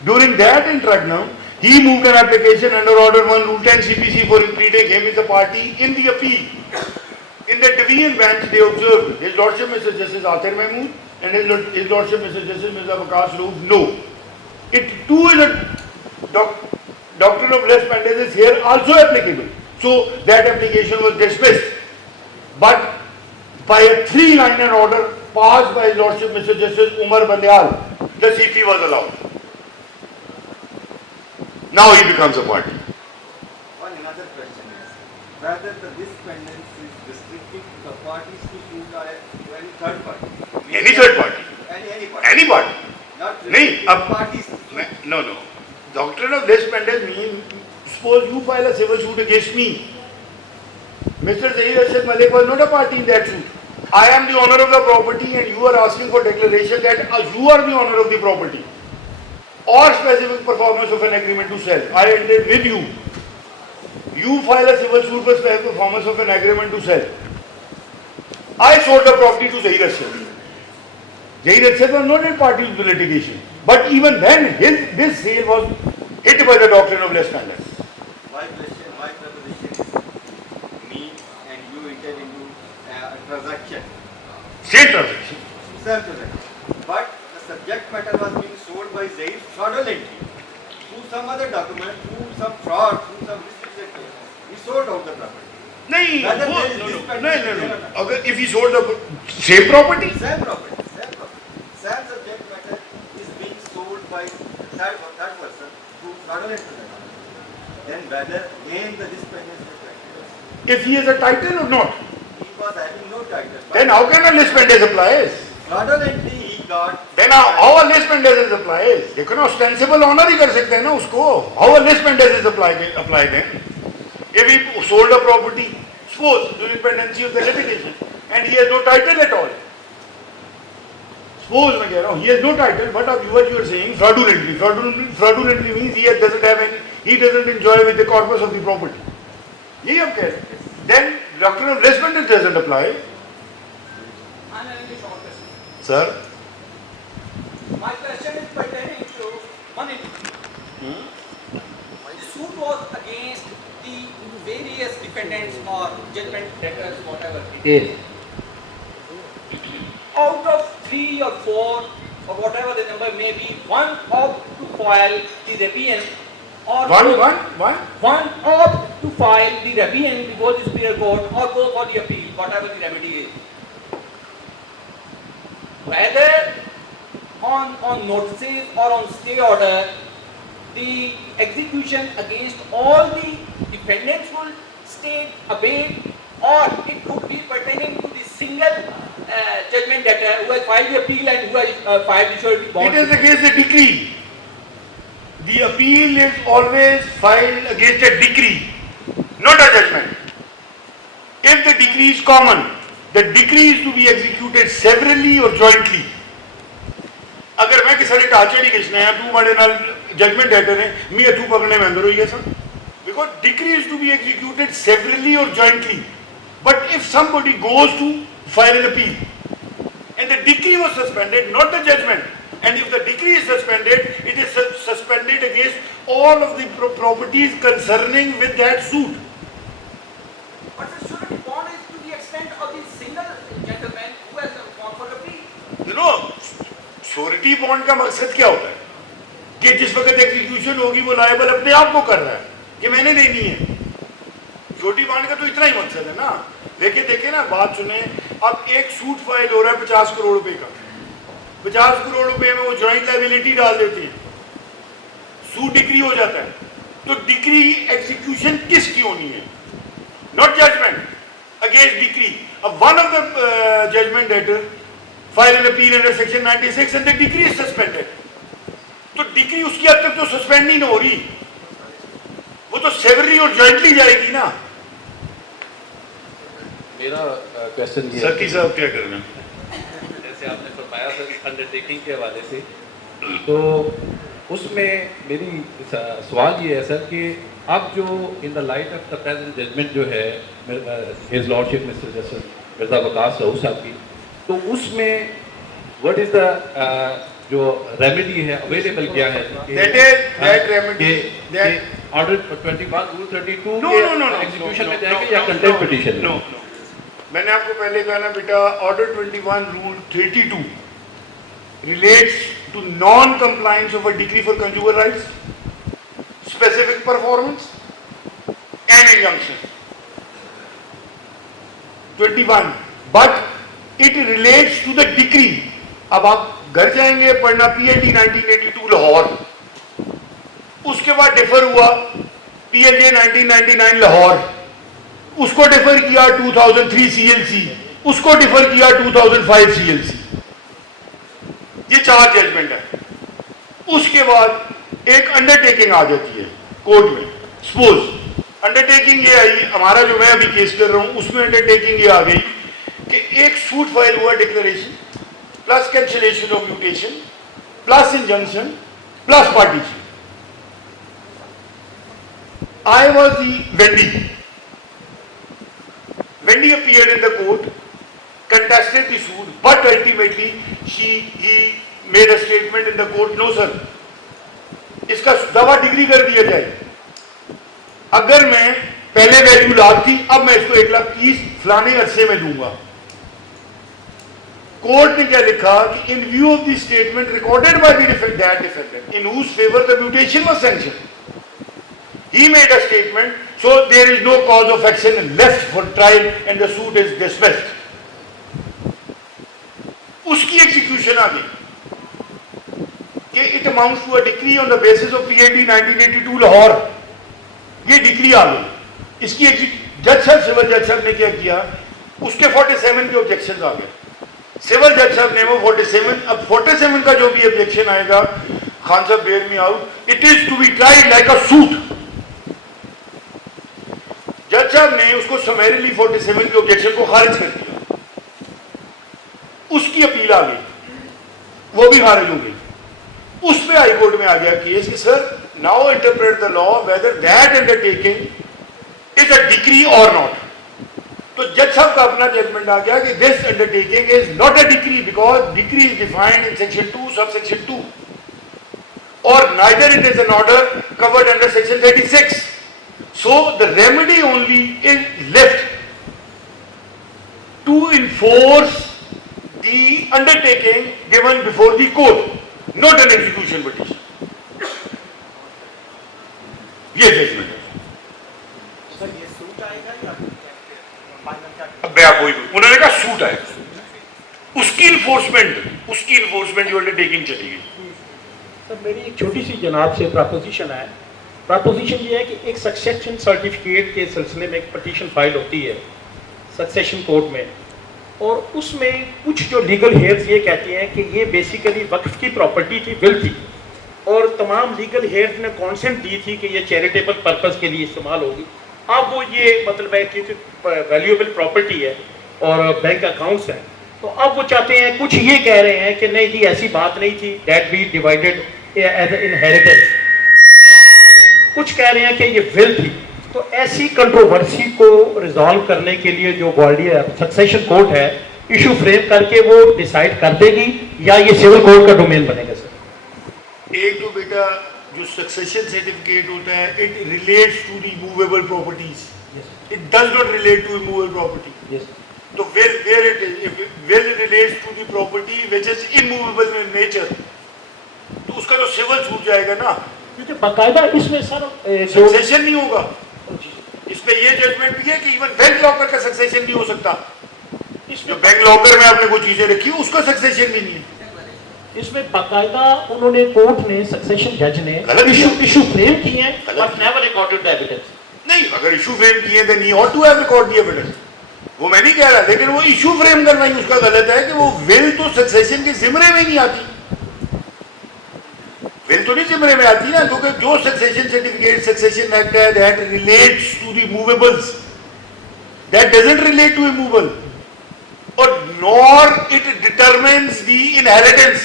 during that interregnum, he moved an application under Order 1 Rule 10 CPC for treating him as a party in the appeal. In the division bench, they observed His Lordship Mr. Justice Athir Mahmood and His Lordship Mr. Justice Mirza Waqas Roof. No, it too is a doctrine of res pendens is here also applicable. So that application was dismissed. But by a 3-liner order passed by His Lordship Mr. Justice Umar Bandial, the CP was allowed. Now he becomes a party. One another question is whether this pendants is restricted to the parties to suit or to any third party. Any third party. Any party. Any party. Not नहीं, restricted to अब parties. no. Doctrine of res pendens means suppose you file a civil suit against me. Mr. Zahir Arshad Malik was not a party in that suit. I am the owner of the property and you are asking for declaration that you are the owner of the property or specific performance of an agreement to sell. I entered with you. You file a civil suit for specific performance of an agreement to sell. I sold the property to Zahir Arshad. Zahir Arshad was not a party to the litigation. But even then, this sale was hit by the doctrine of res pendens. My proposition is me and you enter into a transaction. Same transaction. Self-transaction. But the subject matter was being sold by Zaid fraudulently through some other document, through some fraud, through some misrepresentation. We sold out the property. नहीं Whether वो there is no, no, dispensation नहीं नहीं or no. not. अगर if he sold the same property, Same property, same property. Same subject matter is being sold by third person who fraudulent to them. Then whether again the dispensation is practiced. if he has a title or not, He was having no title. but then how can a list pendant applies? fraudulently he got. Then how a list pendant applies? देखो ना ostensible honor ही कर सकते हैं ना उसको. How a list pendant apply then? If he sold a property, suppose during pendency of the litigation, and he has no title at all. Suppose मैं कह रहा हूँ, he has no title, but what you are saying fraudulently. Fraudulently means he doesn't enjoy with the corpus of the property. यही आप कह रहे हैं. Then doctrine of list pendant doesn't apply. I'm having a short question. Sir, My question is pertaining to one issue. The suit was against the various defendants or judgment debtors, whatever it is. Out of 3 or 4 or whatever the number may be, one opt to file the rebellion or one opt to file the rebellion before the superior court or go for the appeal, whatever the remedy is. Whether on notices or on stay order, the execution against all the defendants will stay abate, or it could be pertaining to the single judgment debtor who has filed the appeal and who has filed the surety bond. it is against the decree. The appeal is always filed against a decree, not a judgment. If the decree is common, the decree is to be executed severally or jointly. अगर मैं किसी टाचड़ी किसने है तू बड़े नाल judgement debtor है मैं तू पकड़ने में अंदर हो गया sir because decree is to be executed severally or jointly. But if somebody goes to file an appeal and the decree was suspended, not the judgment, and if the decree is suspended, it is suspended against all of the properties concerning with that suit. But the surety bond is to the extent of the single gentleman who has gone for appeal. You know, surety bond का मकसद क्या होता है कि जिस वक्त execution होगी वो लायबल अपने आप को कर रहा है कि मैंने देनी है. श्योरिटी बॉन्ड का तो इतना ही मकसद है ना. देखे ना बात सुने. अब एक सूट फाइल हो रहा है 50 करोड़ रुपए का. 50 करोड़ रुपए में वो ज्वाइंट लायबिलिटी डाल देती है, सूट डिक्री हो जाता है. तो डिक्री एग्जीक्यूशन किसकी होनी है? Not judgment against decree. अब one of the judgment debtor file an appeal under section 96 and the decree is suspended. तो डिक्री उसकी हद तक तो सस्पेंड नहीं हो रही, वो तो सेवरली और जॉइंटली जाएगी ना. मेरा क्वेश्चन ये सकी साहब क्या कर रहे हैं? जैसे आपने फरमाया सर अंडरटेकिंग के हवाले से, तो उसमें मेरी सवाल ये है सर कि अब जो in the light of the present judgment जो है his lordship mister justice Mirza Waqas Raut साहब की, तो उसमें व्हाट इज द जो रेमेडी है अवेलेबल क्या है? that remedy that order 21 rule 32 no execution में जाएगा या कंटेम्प्ट पिटीशन? नो. मैंने आपको पहले कहा ना बेटा, order 21 rule 32 relates to non compliance of a decree for conjugal rights, specific performance and injunction. 21 but it relates to the decree. अब आप घर जाएंगे पढ़ना PLD 1982 लाहौर, उसके बाद डिफर हुआ PLJ 1999 लाहौर, उसको डिफर किया 2003 CLC, उसको डिफर किया 2005 CLC. ये 4 जजमेंट है. उसके बाद एक अंडरटेकिंग आ जाती है कोर्ट में. सपोज अंडरटेकिंग ये आई, हमारा जो मैं अभी केस कर रहा हूं उसमें अंडरटेकिंग ये आ गई कि एक सूट फाइल हुआ declaration plus cancellation of mutation plus injunction plus partition. I was the Wendy appeared in the court, contested the suit, but ultimately he made a statement in the court, no sir, इसका दवा degree कर दिया जाए. अगर मैं पहले value lakh थी, अब मैं इसको 1,30,000 फलाने अरसे में दूंगा. कोर्ट ने क्या लिखा कि in view of the statement recorded by the defendant in whose favour the mutation was sanctioned. He made a statement, so there is no cause of action left for trial and the suit is dismissed. उसकी execution आ गई कि it amounts to a decree on the basis of PAD 1982 Lahore. ये decree आ गई. इसकी जज साहब, civil जज साहब ने क्या किया, उसके 47 के ऑब्जेक्शन आ गए. सिविल जज साहब ने वो 47, अब 47 का जो भी ऑब्जेक्शन आएगा, खान साहब bear me out, it is to be tried like a suit. जज साहब ने उसको समरीली 47 के ऑब्जेक्शन को खारिज कर दिया. उसकी अपील आ गई, वो भी खारिज हो गई. उस पे हाई कोर्ट में आ गया केस कि sir now interpret the law whether that undertaking is a decree और नॉट. तो जज साहब का अपना जजमेंट आ गया कि this undertaking is not a decree because decree is defined in section 2 sub section 2 और neither it is an order covered under section 36. So the remedy only is left to enforce the undertaking given before the court, not an execution petition. ये judgement है. Sir ये suit आएगा या final क्या? अब आप वही उन्होंने कहा सूट आएगा, उसकी इन्फोर्समेंट जो अंडरटेकिंग चलेगी. सर मेरी एक छोटी सी जनाब से प्रपोजिशन है. प्रपोजिशन ये है कि एक सक्सेशन सर्टिफिकेट के सिलसिले में एक पटिशन फाइल होती है सक्सेशन कोर्ट में, और उसमें कुछ जो लीगल हेयर्स ये कहते हैं कि ये बेसिकली वक्फ की प्रॉपर्टी थी, विल थी, और तमाम लीगल हेयर्स ने कॉन्सेंट दी थी कि ये चैरिटेबल पर्पस के लिए इस्तेमाल होगी. अब वो ये मतलब है कि वैल्यूएबल प्रॉपर्टी है और बैंक अकाउंट्स हैं, तो अब वो चाहते हैं, कुछ ये कह रहे हैं कि नहीं जी ऐसी बात नहीं थी, that be divided as a inheritance. कुछ कह रहे हैं कि ये विल थी. तो ऐसी कंट्रोवर्सी को रिजॉल्व करने के लिए जो ग्वालियर सक्सेशन कोर्ट है इशू फ्रेम करके वो डिसाइड कर देगी या ये सिविल कोर्ट का डोमेन बनेगा? सर एक तो बेटा जो सक्सेशन सर्टिफिकेट होता है it relates to the movable properties, it does not relate to immovable property. तो where it is, will relates to the property which is immovable in nature, तो उसका तो सिविल छूट जाएगा ना. क्योंकि बाकायदा इसमें सर सक्सेशन नहीं होगा. इस पे ये जजमेंट भी है कि इवन बैंक लॉकर का सक्सेशन नहीं हो सकता. जो बैंक लॉकर में आपने कुछ चीजें रखी उसका सक्सेशन भी नहीं है. इसमें बाकायदा उन्होंने कोर्ट ने सक्सेशन जज ने इशू फ्रेम किए हैं but never recorded the evidence. नहीं, अगर इशू फ्रेम किए then he ought to have record the evidence. वो मैं नहीं कह रहा, लेकिन वो इशू फ्रेम करना ही उसका गलत है कि वो विल तो सक्सेशन के जिम्मे में नहीं आती. विल तो नहीं जिम्मे में आती ना, क्योंकि जो सक्सेशन सर्टिफिकेट सक्सेशन एक्ट है that relates to the movables, that doesn't relate to immovable, और nor it determines the inheritance.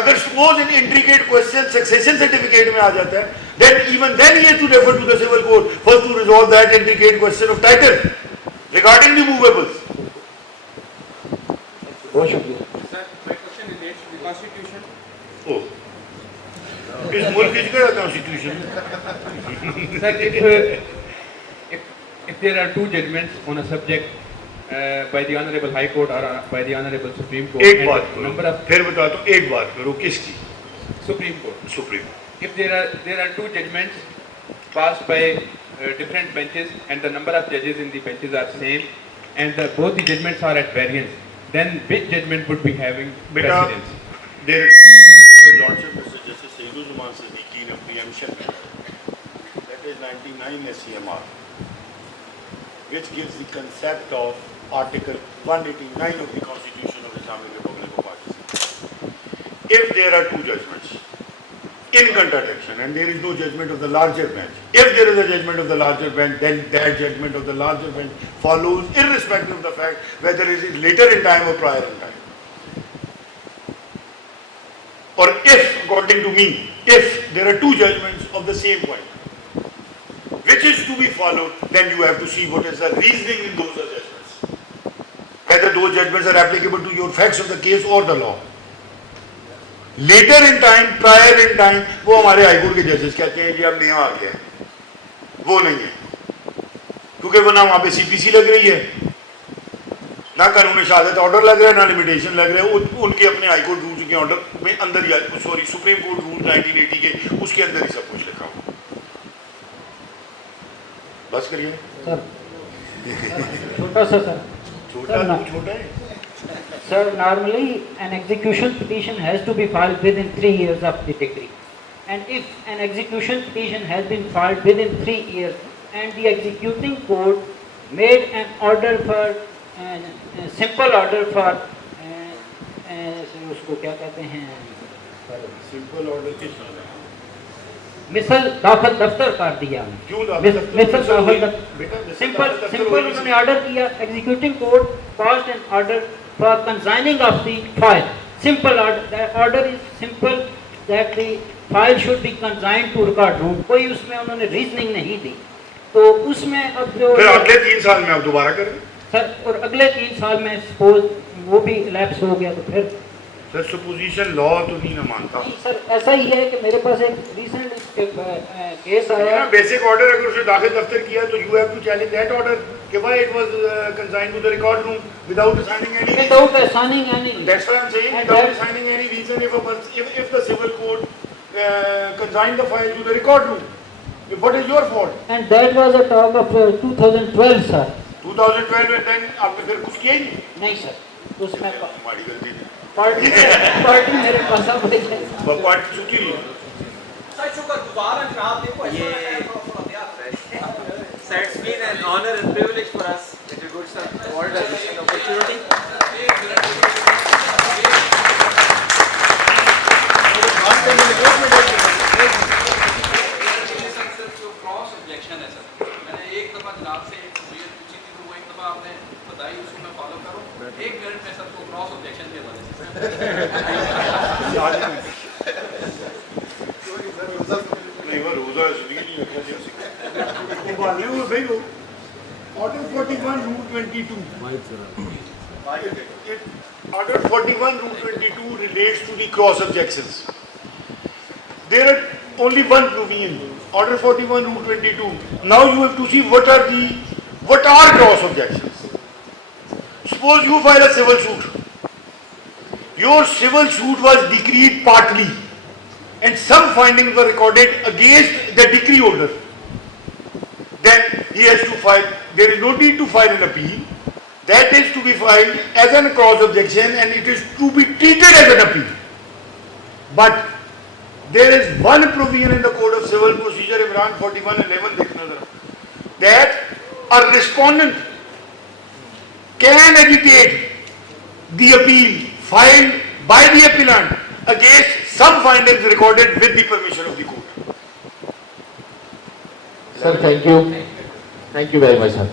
अगर suppose in intricate question succession certificate में आ जाता है, then even then he has to refer to the civil court first to resolve that intricate question of title regarding the movables. बहुत शुक्रिया. Sir, my question relates to the Constitution. Oh. इस मुल्क का constitution. Sir, if there are two judgments on a subject by the Honorable High Court or by the Honorable Supreme Court, एक बात and करो, number of फिर बताता हूँ, एक बात करो, किसकी? Supreme Court. Supreme. If there are two judgments passed by different benches and the number of judges in the benches are same and both the judgments are at variance, then which judgment would be having बेटा, precedence? there is lordship Mr. Justice Sayyidul Zaman Siddiqui in a preemption matter. That is 99 SCMR, which gives the concept of Article 189 of the Constitution of Islamic Republic of Pakistan. If there are two judgments in contradiction and there is no judgment of the larger bench, if there is a judgment of the larger bench, then that judgment of the larger bench follows irrespective of the fact whether it is later in time or prior in time. Or if, according to me, if there are two judgments of the same point, which is to be followed, then you have to see what is the reasoning in those judgments. Whether those judgments are applicable to your facts of the case or the law. Later in time, prior in time, वो हमारे high court के जजेस कहते हैं कि अब नया आ गया है, वो नहीं है, क्योंकि वो ना वहाँ पे CPC लग रही है, ना कानून शहादत ऑर्डर लग रहा है, ना लिमिटेशन लग रहा है. उनके अपने हाईकोर्ट रूल्स के ऑर्डर में अंदर ही, सॉरी सुप्रीम कोर्ट रूल 1980 के उसके अंदर ही सब कुछ लिखा हुआ. बस करिए। सर छोटा सा सर छोटा तू छोटा है। Sir, normally an execution petition has to be filed within 3 years of the decree. And if an execution petition has been filed within 3 years and the executing court made an order for simple order for उसको क्या कहते हैं simple order किस मिसल दाखिल दफ्तर कर दिया क्यों मिसल दाखिल सिंपल उन्होंने ऑर्डर किया executive court passed an order for consigning of the file. Simple order. That order is simple that the file should be consigned to record room. कोई उसमें उन्होंने reasoning नहीं दी. तो उसमें अब जो फिर अगले 3 साल में आप दोबारा करें सर और अगले 3 साल में suppose वो भी लैप्स हो गया तो फिर सर सुपोजिशन लॉ तो नहीं ना मानता सर ऐसा ही है कि मेरे पास एक रिसेंट केस आया बेसिक ऑर्डर अगर उसने दाखिल दफ्तर किया तो you have to challenge that order कि why it was consigned to the record room without assigning any without assigning any that's what I'm saying without assigning any reason if the civil court consigned the file to the record room what is your fault and that was a talk of 2012 sir 2012 में then आपने फिर कुछ किया ही नहीं sir उसमें हमारी गलती थी पार्टी मेरे पास अब पार्टी चुकी है सर शुक्रगुजार हैं जनाब देखो So it's been an honor and privilege for us that you good sir awarded us this opportunity. Cross objection है सर मैंने एक दफ़ा जनाब से एक मुझे पूछी थी तो वो एक दफ़ा आपने बताई उसको मैं फॉलो करूँ 1 मिनट में सबको क्रॉस ऑब्जेक्शन के बारे नहीं वो रोजा जिंदगी नहीं रखा जी उबाले हुए भाई वो order 41 rule 22 order 41 rule 22 relates to the cross objections there are only one provision order 41 rule 22 now you have to see what are cross objections suppose you file a civil suit your civil suit was decreed partly and some findings were recorded against the decree order then he has to file there is no need to file an appeal that is to be filed as a cross objection and it is to be treated as an appeal but there is one provision in the code of civil procedure Imran 41:11 देखना जरा that a respondent can agitate the appeal filed by the appellant against some findings recorded with the permission of the court. Sir, thank you very much, sir.